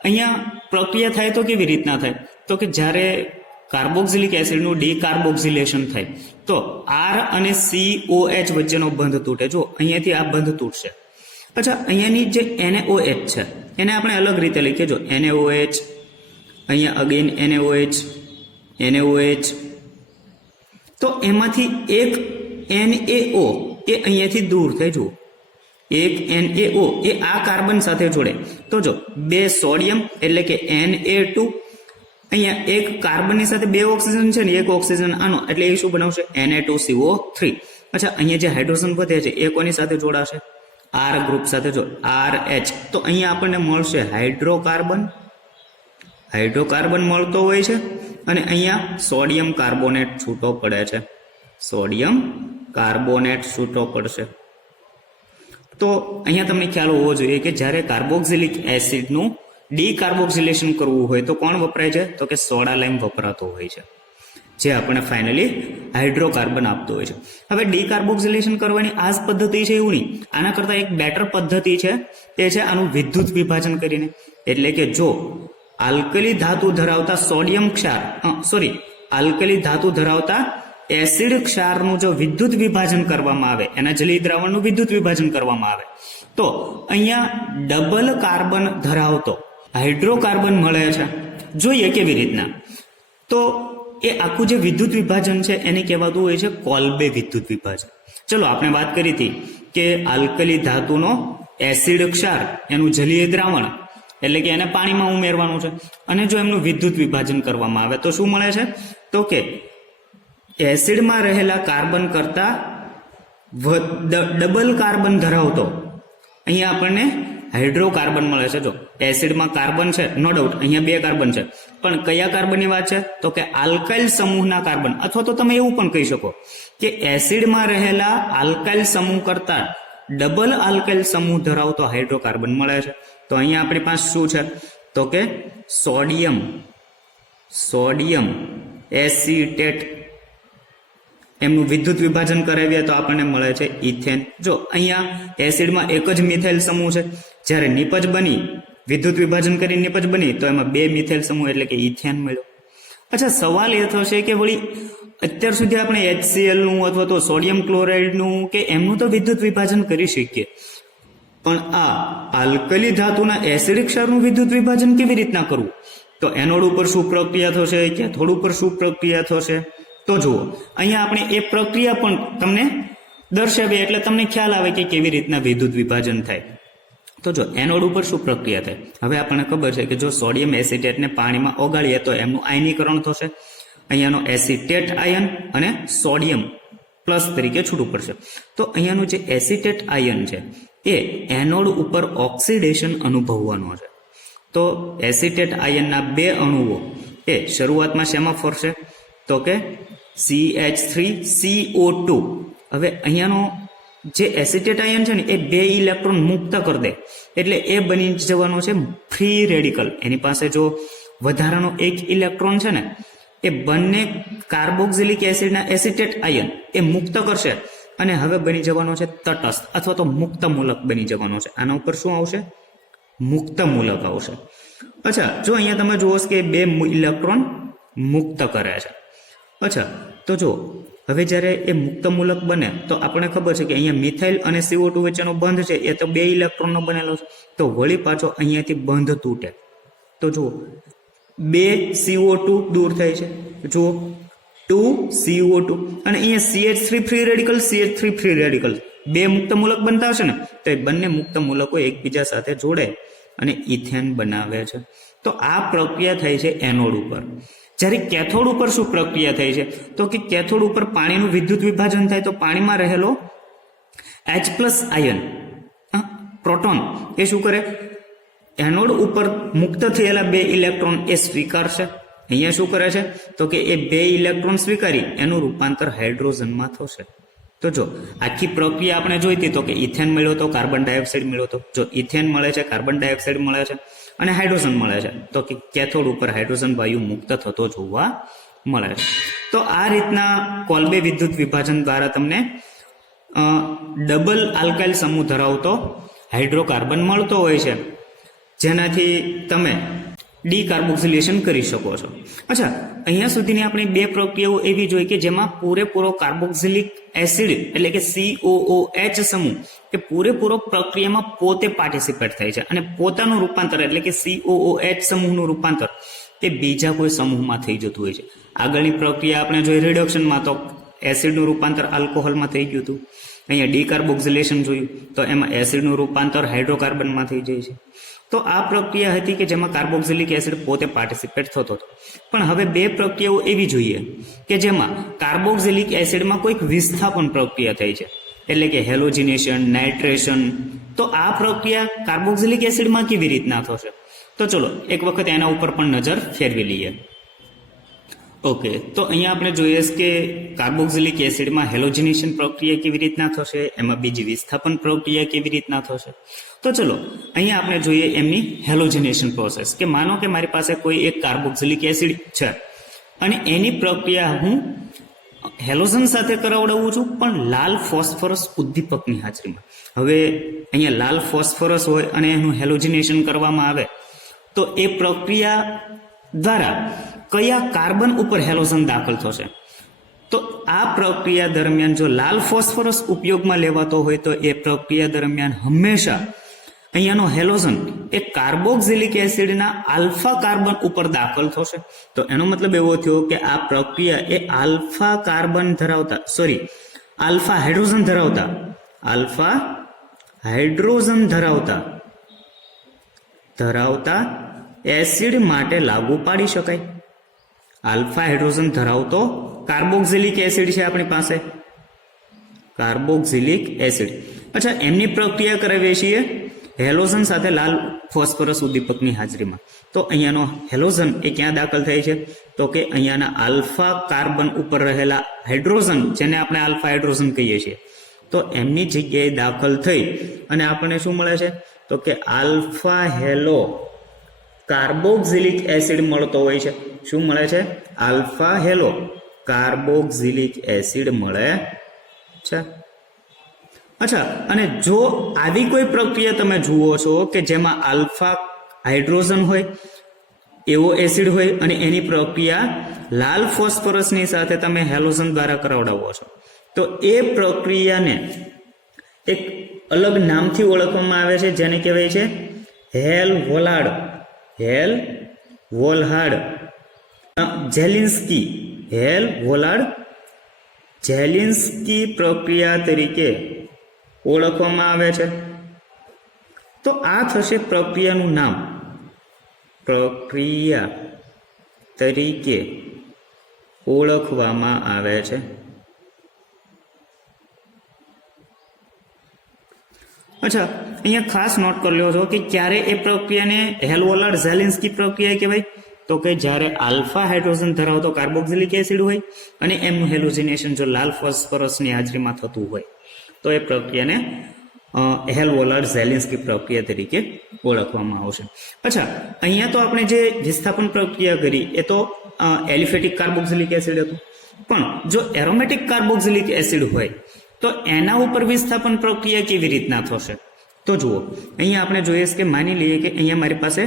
અહીંયા પ્રક્રિયા થાય તો કેવી રીતના થાય? તો કે જ્યારે કાર્બોક્સિલિક એસિડનું ડીકાર્બોક્સિલેશન થાય તો R અને COH વચ્ચેનો બંધ તૂટે. જો અહીંયાથી આ બંધ તૂટશે. અચ્છા, અહીંયાની જે NaOH છે એને આપણે અલગ રીતે લખીએ. જો NaOH, અહીંયા અગેન NaOH, તો એમાંથી એક NaO એ અહીંયાથી દૂર થાય. જુઓ, એક NaO એ આ કાર્બન સાથે જોડે તો જો બે સોડિયમ એટલે કે Na2, અહીંયા એક કાર્બનની સાથે બે ઓક્સિજન છે ને એક ઓક્સિજન આનો, એટલે એ શું બનાવશે? Na2CO3. અચ્છા, અહીંયા જે હાઇડ્રોજન વધે છે એ કોની સાથે જોડાશે? R ગ્રુપ સાથે. જો RH, તો અહીંયા આપણને મળશે હાઇડ્રોકાર્બન મળતો હોય છે, અને અહીંયા સોડિયમ કાર્બોનેટ છૂટો પડે છે. સોડિયમ કાર્બોનેટ છૂટો પડશે. તો અહીંયા તમને ખ્યાલ હોવો જોઈએ કે જ્યારે કાર્બોક્સિલિક એસિડનું ડીકાર્બોક્સિલેશન કરવું હોય તો કોણ વપરાય છે? તો કે સોડા લાઇમ વપરાતો હોય છે, જે આપણને ફાઇનલી હાઇડ્રોકાર્બન આપતો હોય છે. હવે ડીકાર્બોક્સિલેશન કરવાની આ જ પદ્ધતિ છે એવું નહીં, આના કરતાં એક બેટર પદ્ધતિ છે, તે છે આનું વિદ્યુત વિભાજન કરીને. એટલે કે જો આલ્કલી ધાતુ ધરાવતા આલ્કલી ધાતુ ધરાવતા એસિડ ક્ષારનું જો વિદ્યુત વિભાજન કરવામાં આવે, એના જલીય દ્રાવણનું વિદ્યુત વિભાજન કરવામાં આવે, તો અહીંયા ડબલ કાર્બન ધરાવતો હાઇડ્રોકાર્બન મળે છે. જોઈએ કેવી રીતના. તો એ આખું જે વિદ્યુત વિભાજન છે એને કહેવાતું હોય છે કોલ્બે વિદ્યુત વિભાજન. ચલો આપણે વાત કરી હતી કે આલ્કલી ધાતુનો એસિડ ક્ષાર એનું જલીય દ્રાવણ એટલે કે એને પાણીમાં ઉમેરવાનું છે, અને જો એમનું વિદ્યુત વિભાજન કરવામાં આવે તો શું મળે છે? તો કે એસિડમાં રહેલા કાર્બન કરતા ડબલ કાર્બન ધરાવતો અહીંયા આપણને હાઇડ્રોકાર્બન મળે છે. જો એસિડમાં કાર્બન છે, નો ડાઉટ અહીંયા બે કાર્બન છે, પણ કયા કાર્બનની વાત છે? તો કે આલ્કાઇલ સમૂહના કાર્બન, અથવા તો તમે એવું પણ કહી શકો કે એસિડમાં રહેલા આલ્કાઇલ સમૂહ કરતા ડબલ આલ્કાઇલ સમૂહ ધરાવતો હાઇડ્રોકાર્બન મળે છે. તો અહીંયા આપણી પાસે શું છે? તો કે સોડિયમ એસિટેટ, એમનું વિદ્યુત વિભાજન કરાવીએ તો આપણને મળે છે ઇથેન. જો અહીંયા એસિડમાં એક જ મિથાઇલ સમૂહ છે, જ્યારે નિપજ બની વિદ્યુત વિભાજન કરી નિપજ બની તો એમાં બે મિથાઇલ સમૂહ એટલે કે ઇથેન મળ્યો. અચ્છા, સવાલ એ થશે કે વળી અત્યાર સુધી આપણે HCl નું અથવા તો સોડિયમ ક્લોરાઇડનું કે એમનું તો વિદ્યુત વિભાજન કરી શકીએ, પણ આ આલ્કલી ધાતુના એસિડ ક્ષારનું વિદ્યુત વિભાજન કેવી રીતના કરવું? તો એનોડ ઉપર શું પ્રક્રિયા થશે, કેથોડ ઉપર શું પ્રક્રિયા થશે? તો જુઓ, અહીંયા આપણે એ પ્રક્રિયા પણ તમને દર્શાવીએ એટલે તમને ખ્યાલ આવે કે કેવી રીતના વિદ્યુત વિભાજન થાય. તો જો એનોડ ઉપર શું પ્રક્રિયા થાય? હવે આપણને ખબર છે કે જો સોડિયમ એસિટેટને પાણીમાં ઓગાળીએ તો એમનું આયનીકરણ થશે. અહીંયાનો એસિટેટ આયન અને સોડિયમ પ્લસ તરીકે છૂટું પડશે. તો અહીંયાનું જે એસિટેટ આયન છે એ એનોડ ઉપર ઓક્સિડેશન અનુભવવાનો છે. તો એસિટેટ આયનના બે અણુઓ એ શરૂઆતમાં શેમાં ફરશે? તો કે CH3CO2. હવે અહીંયાનો જે એસિટેટ આયન છે ને એ બે ઇલેક્ટ્રોન મુક્ત કરી દે, એટલે એ બની જવાનો છે ફ્રી રેડિકલ. એની પાસે જો વધારાનો એક ઇલેક્ટ્રોન છે ને એ બંને કાર્બોક્સિલિક એસિડના એસિટેટ આયન એ મુક્ત કરશે, અને હવે બની જવાનો છે તટસ્થ અથવા તો મુક્ત મૂલક બની જવાનો છે. આના ઉપર શું આવશે? મુક્ત મૂલક આવશે. અચ્છા, જો અહીંયા તમે જુઓ કે બે ઇલેક્ટ્રોન મુક્ત કરે છે. અચ્છા, તો જો હવે જ્યારે એ મુક્ત મૂલક બને તો આપણને ખબર છે કે અહીંયા મિથાઇલ અને CO2 વચ્ચેનો બંધ છે એ તો બે ઇલેક્ટ્રોનનો બનેલો છે. તો વળી પાછો અહીંયાથી બંધ તૂટે તો જુઓ બે CO2 દૂર થાય છે. જુઓ 2CO2 અને અહીંયા CH3 free radical, CH3 free radical બે મુક્ત મૂલક બનતા હશે ને, તો એ બંને મુક્ત મૂલકો એકબીજા સાથે જોડે અને ઇથેન બનાવે છે. તો આ પ્રક્રિયા થાય છે એનોડ ઉપર. જ્યારે કેથોડ ઉપર શું પ્રક્રિયા થાય છે તો કે કેથોડ ઉપર પાણીનું વિદ્યુત વિભાજન થાય તો પાણીમાં રહેલો H+ આયન પ્રોટોન એ શું કરે, એનોડ ઉપર મુક્ત થયેલા 2 ઇલેક્ટ્રોન એ સ્વીકારશે. અહીંયા શું કરે છે તો કે એ 2 ઇલેક્ટ્રોન સ્વીકારી એનું રૂપાંતર હાઇડ્રોજનમાં થશે. તો જો આખી પ્રક્રિયા આપણે જોઈતી તો કે ઇથેન મળ્યો તો કાર્બન ડાયોક્સાઇડ મળ્યો તો, જો ઇથેન મળે છે, કાર્બન ડાયોક્સાઇડ મળે છે અને હાઇડ્રોજન મળે છે તો કે કેથોડ ઉપર હાઇડ્રોજન વાયુ મુક્ત થતો જોવા મળે છે. તો આ રીતના કોલ્બે વિદ્યુત વિભાજન દ્વારા તમને ડબલ આલ્કાઇલ સમૂહ ધરાવતો હાઇડ્રોકાર્બન મળતો હોય છે, જેનાથી તમે ડીકાર્બોક્સિલેશન કરી શકો છો. અચ્છા, અહીંયા સુધીની આપણી 2 પ્રક્રિયાઓ એવી જોઈ કે જેમાં પૂરેપૂરો કાર્બોક્સિલિક એસિડ એટલે કે COOH સમૂહ એ પૂરેપૂરો પ્રક્રિયામાં પોતે પાર્ટિસિપેટ થાય છે અને પોતાનું રૂપાંતર એટલે કે COOH સમૂહનું રૂપાંતર તે બીજા કોઈ સમૂહમાં થઈ જતું હોય છે. આગળની પ્રક્રિયા આપણે જોઈ રિડક્શનમાં તો એસિડનું રૂપાંતર આલ્કોહોલમાં થઈ ગયું હતું. અહીંયા ડીકાર્બોક્સિલેશન જોયું તો એમાં એસિડનું રૂપાંતર હાઇડ્રોકાર્બનમાં થઈ જાય છે. તો આ પ્રક્રિયા હતી કે જેમાં કાર્બોક્સિલિક એસિડ પોતે પાર્ટિસિપેટ થતો હતો. પણ હવે 2 પ્રક્રિયાઓ એવી જોઈએ કે જેમાં કાર્બોક્સિલિક એસિડમાં કોઈક વિસ્થાપન પ્રક્રિયા થઈ છે, એટલે કે હેલોજિનેશન, નાઇટ્રેશન. તો આ પ્રક્રિયા કાર્બોક્સિલિક એસિડમાં કેવી રીતના થશે તો ચલો એક વખત એના ઉપર પણ નજર ફેરવી લઈએ. ઓકે, તો અહીંયા આપણે જોઈએ કે કાર્બોક્સિલિક એસિડમાં હેલોજિનેશન પ્રક્રિયા કેવી રીતના થશે, એમાં બીજી વિસ્થાપન પ્રક્રિયા કેવી રીતના થશે. તો ચલો અહીંયા આપણે જોઈએ એમની હેલોજિનેશન પ્રોસેસ. કે માનો કે મારી પાસે કોઈ એક કાર્બોક્સિલિક એસિડ છે અને એની પ્રક્રિયા હું હેલોજન સાથે કરાવડાવું છું પણ લાલ ફોસ્ફરસ ઉદ્દીપકની હાજરીમાં. હવે અહીંયા લાલ ફોસ્ફરસ હોય અને એનું હેલોજિનેશન કરવામાં આવે તો એ પ્રક્રિયા દ્વારા કયા કાર્બન ઉપર હેલોજન દાખલ થશે. તો આ પ્રક્રિયા દરમિયાન જો લાલ ફોસ્ફરસ ઉપયોગમાં લેવાતો હોય તો એ પ્રક્રિયા દરમિયાન હંમેશા અહીંયાનો હેલોજન એ કાર્બોક્સિલિક એસિડના આલ્ફા કાર્બન ઉપર દાખલ થશે. તો એનો મતલબ એવો થયો કે આ પ્રક્રિયા એ આલ્ફા હાઇડ્રોજન ધરાવતા એસિડ માટે લાગુ પાડી શકાય. આલ્ફા હાઇડ્રોજન ધરાવતો કાર્બોક્સિલિક એસિડ છે આપણી પાસે, કાર્બોક્સિલિક એસિડ. અચ્છા, એમની પ્રક્રિયા કરાવીએ છીએ હેલોજન સાથે લાલ ફોસ્ફરસ ઉદ્દીપકની હાજરીમાં. તો અહીંયાનો હેલોજન એ ક્યાં દાખલ થાય છે તો કે અહીંયાના આલ્ફા કાર્બન ઉપર રહેલા હાઇડ્રોજન, જેને આપણે આલ્ફા હાઇડ્રોજન કહીએ છીએ, તો એમની જગ્યાએ દાખલ થઈ અને આપણને શું મળે છે તો કે આલ્ફા હેલો કાર્બોક્સિલિક એસિડ મળતો હોય છે. શું મળે છે? આલ્ફા હેલો કાર્બોક્સિલિક એસિડ મળે છે. અચ્છા, અને જો આવી કોઈ પ્રક્રિયા તમે જુઓ છો કે જેમાં આલ્ફા હાઇડ્રોજન હોય એવો એસિડ હોય અને એની પ્રક્રિયા લાલ ફોસ્ફરસની સાથે તમે હેલોજન દ્વારા કરાવડાવો છો, તો એ પ્રક્રિયાને એક અલગ નામથી ઓળખવામાં આવે છે, જેને કહેવાય છે હેલ વોલાર્ડ જેલિન્સ્કી પ્રક્રિયા તરીકે ઓળખવામાં આવે છે. તો આ થશે પ્રક્રિયાનું નામ, પ્રક્રિયા તરીકે ઓળખવામાં આવે છે. અચ્છા, અહીંયા ખાસ નોટ કરી લો છો કે ક્યારે એ પ્રક્રિયાને હેલ-વોલાર્ડ ઝેલિન્સ્કી પ્રક્રિયા કહેવાય તો કે જ્યારે આલ્ફા હાઇડ્રોજન ધરાવતો કાર્બોક્સિલિક એસિડ હોય અને એમનું હેલોજિનેશન જો લાલ ફોસ્ફરસની હાજરીમાં થતું હોય તો એ પ્રક્રિયાને હેલ-વોલાર્ડ ઝેલિન્સ્કી પ્રક્રિયા તરીકે ઓળખવામાં આવશે. અચ્છા, અહીંયા તો આપણે જે વિસ્થાપન પ્રક્રિયા કરી એ તો એલિફેટિક કાર્બોક્સિલિક એસિડ હતું, પણ જો એરોમેટિક કાર્બોક્સિલિક એસિડ હોય તો એના ઉપર વિસ્થાપન પ્રક્રિયા કેવી રીતના થશે તો જુઓ, અહીંયા આપણે જોઈએ કે માની લઈએ કે અહીંયા મારી પાસે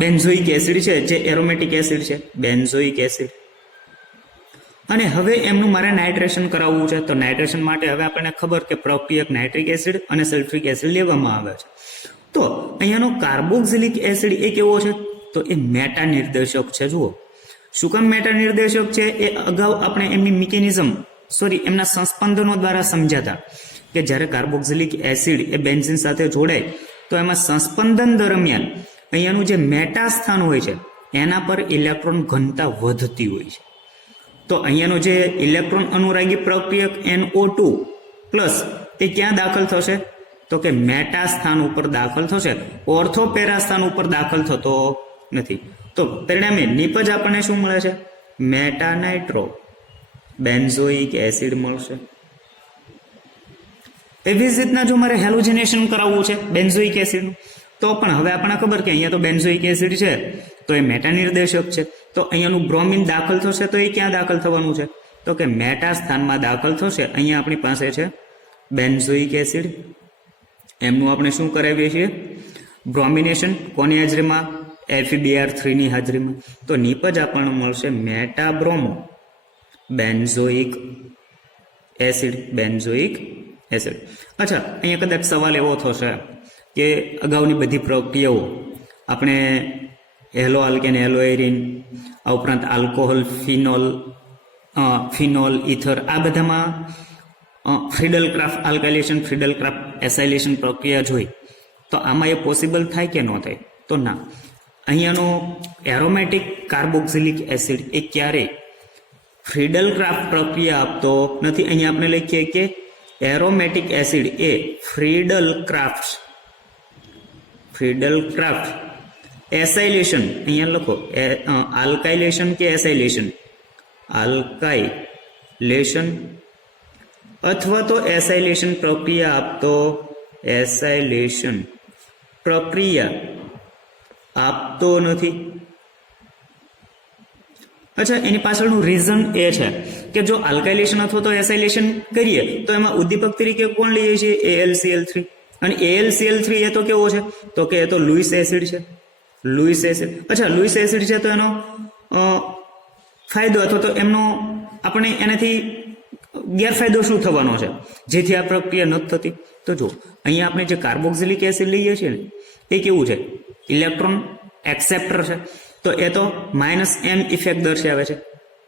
બેન્ઝોઇક એસિડ છે જે એરોમેટિક એસિડ છે, બેન્ઝોઇક એસિડ, અને હવે એમનું મારે નાઇટ્રેશન કરાવવું છે. તો નાઇટ્રેશન માટે હવે આપણને ખબર કે પ્રક્રિયક નાઇટ્રિક એસિડ અને સલ્ફ્રિક એસિડ લેવામાં આવે છે. તો અહીંયાનો કાર્બોક્સિલિક એસિડ એ કેવો છે તો એ મેટા નિર્દેશક છે. જુઓ, શું કામ મેટા નિર્દેશક છે એ અગાઉ આપણે એમની એમના સંસ્પંદનો દ્વારા સમજાતા કે જ્યારે કાર્બોક્સિલિક એસિડ એ બેન્ઝીન સાથે જોડાય તો એમાં સંસ્પંદન દરમિયાન અહીંયાનું જે મેટા સ્થાન હોય છે એના પર ઇલેક્ટ્રોન ઘનતા વધતી હોય છે. તો અહીંયાનું જે ઇલેક્ટ્રોન અનુરાગી પ્રક્રિયક NO2 પ્લસ એ ક્યાં દાખલ થશે? તો કે મેટા સ્થાન ઉપર દાખલ થશે, ઓર્થો પેરા સ્થાન ઉપર દાખલ થતો નથી. તો પરિણામે નિપજ આપણને શું મળે છે? મેટા નાઇટ્રો બેન્ઝોઇક એસિડ મળશે. એવી જ રીતના જો મારે હેલોજેનેશન કરાવવું છે બેન્ઝોઇક એસિડનું, તો પણ હવે આપણને ખબર કે અહીંયા તો બેન્ઝોઇક એસિડ છે તો એ મેટા નિર્દેશક છે. તો અહીંયાનું બ્રોમિન દાખલ થશે તો એ ક્યાં દાખલ થવાનું છે? તો કે મેટા સ્થાનમાં દાખલ થશે. અહીંયા આપણી પાસે છે બેન્ઝોઇક એસિડ, એમનું આપણે શું કરાવીએ છીએ? બ્રોમિનેશન. કોની હાજરીમાં? FeBr3 ની હાજરીમાં. તો નિપજ આપણને મળશે meta bromo benzoic acid. Benzoic acid. અચ્છા, અહીંયા કદાચ સવાલ એવો થશે કે અગાઉની બધી પ્રક્રિયાઓ આપણે હેલો આલ્કેન, હેલો એરિન, આ ઉપરાંત આલ્કોહોલ, ફિનોલ, ઇથર, આ બધામાં ફ્રીડલ ક્રાફ્ટ આલ્કાઇલેશન, ફ્રીડલ ક્રાફ્ટ એસાઇલેશન પ્રક્રિયા જોઈ, તો આમાં એ પોસિબલ થાય કે ન થાય? તો ના. અહીંયાનો એરોમેટિક કાર્બોક્સિલિક એસિડ એ ક્યારેય ફ્રીડલ ક્રાફ્ટ પ્રક્રિયા આપતો નથી. અહીંયા આપણે લખીએ કે એરોમેટિક એસિડ એ ફ્રીડલ ક્રાફ્ટ એસાઇલેશન, અહીંયા લખો આલ્કાઇલેશન કે એસાઇલેશન, આલ્કાઇલેશન અથવા તો એસાઇલેશન પ્રક્રિયા આપતો, એસાઇલેશન પ્રક્રિયા આપતો નથી. અચ્છા, એની પાછળનું રીઝન એ છે કે જો આલ્કાઇલેશન અથવા તો એસાઇલેશન કરીએ તો એમાં ઉદ્દીપક તરીકે કોણ લઈએ છીએ? AlCl3. અને AlCl3 એ તો કેવો છે? તો કે એ તો લુઈસ એસિડ છે. Louis acid. અચ્છા, લુઈસ એસિડ છે તો એનો ફાયદો અથવા તો એમનો આપણે એનાથી ગેરફાયદો શું થવાનો છે જેથી આ પ્રક્રિયા નથી થતી? તો જો અહીંયા આપણે જે કાર્બોક્સિલિક એસિડ લઈએ છીએ ને એ કેવું છે? ઇલેક્ટ્રોન એક્સેપ્ટર છે. તો એ તો -m ઇફેક્ટ દર્શાવે છે.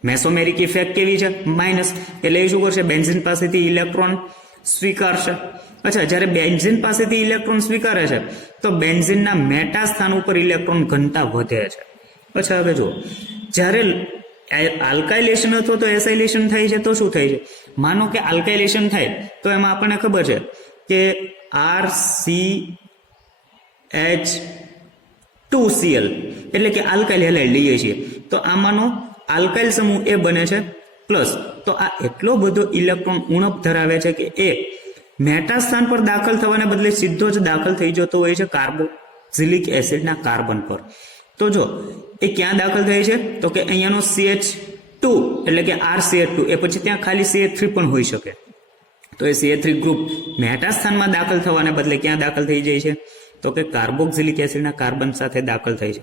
મેસોમેરિક ઇફેક્ટ કેવી છે? માઇનસ. એટલે એ શું કરશે? બેન્ઝીન પાસેથી ઇલેક્ટ્રોન સ્વીકારશે. અચ્છા, જ્યારે બેન્ઝીન પાસેથી ઇલેક્ટ્રોન સ્વીકારે છે તો બેન્ઝીનના મેટા સ્થાન ઉપર ઇલેક્ટ્રોન ઘનતા વધે છે. અચ્છા, હવે જુઓ, જ્યારે આલ્કાઇલેશન અથવા તો એસાઇલેશન થાય છે તો શું થાય છે? માનો કે આલ્કાઇલેશન થાય તો એમાં આપણને ખબર છે કે RCH2Cl એટલે કે આલ્કાઇલ હેલાઇડ લઈએ છીએ. તો આમાંનો આલ્કાઇલ સમૂહ એ બને છે પ્લસ. તો આ એટલો બધો ઇલેક્ટ્રોન ઉણપ ધરાવે છે કે એ મેટા સ્થાન પર દાખલ થવાને બદલે સીધો જ દાખલ થઈ જતો હોય છે કાર્બોક્સિલિક એસિડના કાર્બન પર. તો જો એ ક્યાં દાખલ થાય છે? તો કે અહીંયાનો CH2 એટલે કે RCH2 એ પછી ત્યાં ખાલી CH3 પણ હોઈ શકે. તો એ CH3 ગ્રુપ મેટા સ્થાનમાં દાખલ થવાને બદલે ક્યાં દાખલ થઈ જાય છે? તો કે કાર્બોક્સિલિક એસિડના કાર્બન સાથે દાખલ થાય છે.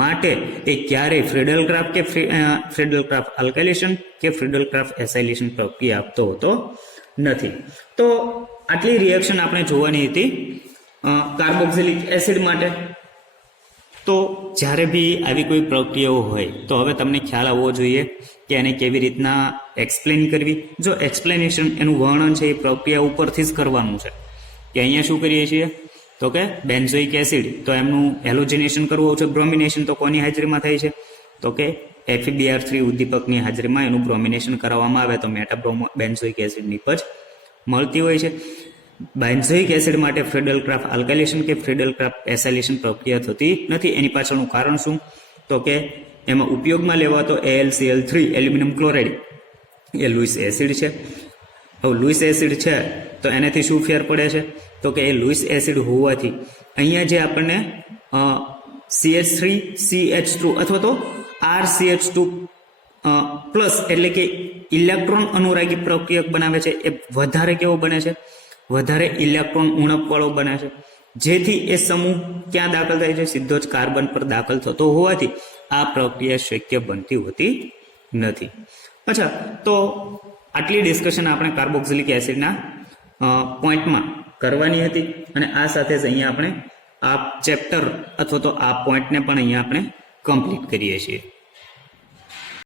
માટે એ ક્યારેય ફ્રીડલ ક્રાફ્ટ કે ફ્રીડલ ક્રાફ્ટ આલ્કાઇલેશન કે ફ્રીડલ ક્રાફ્ટ એસાઇલેશન પ્રક્રિયા આપતો હોતો નથી. તો આટલી રિએક્શન આપણે જોવાની હતી કાર્બોક્સિલિક એસિડ માટે. તો જ્યારે બી આવી કોઈ પ્રક્રિયાઓ હોય તો હવે તમને ખ્યાલ આવવો જોઈએ કે એને કેવી રીતના એક્સપ્લેન કરવી. જો એક્સપ્લેનેશન એનું વર્ણન છે એ પ્રક્રિયા ઉપરથી જ કરવાનું છે. કે અહીંયા શું કરીએ છીએ? તો કે બેન્ઝોઇક એસિડ, તો એમનું હેલોજેનેશન કરવું છે. બ્રોમિનેશન તો કોની હાજરીમાં થાય છે? તો કે FeBr3 ઉદ્દીપકની હાજરીમાં એનું બ્રોમિનેશન કરાવવામાં આવે તો મેટાબ્રોમો બેન્ઝોઇક એસિડ નિપજ મળતી હોય છે. બેન્ઝોઇક એસિડ માટે ફ્રીડલ ક્રાફ્ટ આલ્કાઇલેશન કે ફ્રીડલ ક્રાફ્ટ એસાઇલેશન પ્રક્રિયા થતી નથી. એની પાછળનું કારણ શું? તો કે એમાં ઉપયોગમાં લેવાતો AlCl3 એલ્યુમિનિયમ ક્લોરાઇડ એ લુઈસ એસિડ છે. હવે લુઈસ એસિડ છે તો એનાથી શું ફેર પડે છે? તો કે એ લુઈસ એસિડ હોવાથી અહીંયા જે આપણને CH3CH2 અથવા તો RCH2 પ્લસ એટલે કે ઇલેક્ટ્રોન અનુરાગી પ્રક્રિયક બનાવે છે એ વધારે કેવો બને છે? વધારે ઇલેક્ટ્રોન ઉણપવાળો બને છે. જેથી એ સમૂહ ક્યાં દાખલ થાય છે? સીધો જ કાર્બન પર દાખલ થતો હોવાથી આ પ્રક્રિયા શક્ય બનતી હોતી નથી. અચ્છા, તો આટલી ડિસ્કશન આપણે કાર્બોક્સિલિક એસિડના પોઈન્ટમાં કરવાની હતી અને આ સાથે જ અહીંયા આપણે આ ચેપ્ટર અથવા તો આ પોઈન્ટને પણ અહીંયા આપણે કમ્પ્લીટ કરીએ છીએ.